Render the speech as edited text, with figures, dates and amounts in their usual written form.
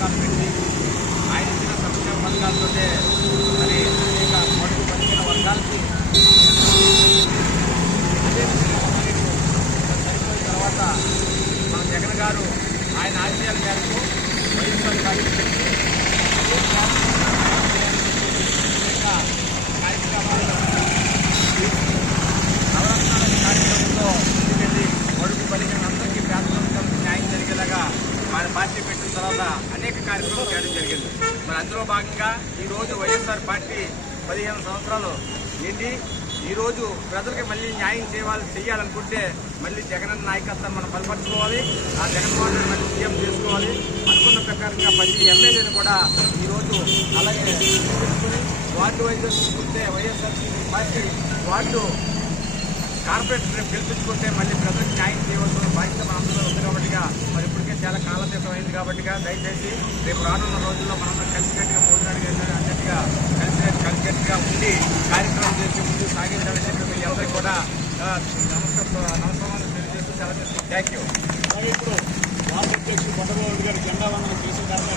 పథకాలు పెట్టి ఆయన ఇచ్చిన సంక్షేమ పథకాలతో మరి అనేక పొడుగు పదిహేను వర్గాలకి చనిపోయిన తర్వాత మన జగన్ గారు ఆయన ఆశయాల మేరకు వైఎస్ఆర్ పార్టీ పెట్టి కార్యక్రమాలు నవరత్నాల కార్యక్రమంలో ముందుకెళ్ళి పొడుగు పదిహేను అందరికీ పేదలకు న్యాయం జరిగేలాగా మన పార్టీ పెట్టిన తర్వాత అనేక కార్యక్రమాలు చేయడం జరిగింది. మరి అందులో భాగంగా ఈరోజు వైఎస్ఆర్ పార్టీ 15 సంవత్సరాలు నిండి ఈరోజు ప్రజలకి మళ్ళీ న్యాయం చేయాలనుకుంటే మళ్ళీ జగన్ నాయకత్వం మనం బలపరచుకోవాలి. ఆ జగన్మోహన్ రెడ్డి మళ్ళీ సీఎం చేసుకోవాలి. అనుకున్న ప్రకారంగా 10 ఎమ్మెల్యేలు కూడా ఈరోజు అలాగే తీసుకుని వార్డు వైద్యులు తీసుకుంటే వైఎస్ఆర్సీపీ పార్టీ వార్డు కార్పొరేటర్ గెలిపించుకుంటే మళ్ళీ ప్రజలకు న్యాయం చేయవలసిన బాధ్యత మనందరూ ఉంది కాబట్టిగా మరి ఇప్పటికే చాలా కాలతీతం అయింది కాబట్టిగా దయచేసి రేపు రానున్న రోజుల్లో మనందరం కలిసికట్టుగా భోజనాలు అన్నట్టుగా కలిసికట్టుగా ఉండి కార్యక్రమం చేసి ముందుకు సాగించాలని చెప్పి మీ అందరికీ కూడా నమస్కారాలు తెలియజేస్తూ చాలా థ్యాంక్ యూ. అలాగే ఇప్పుడు వార్డు అధ్యక్షుడు కొండబాబు గారు జెండా వందనం చేసిన తర్వాత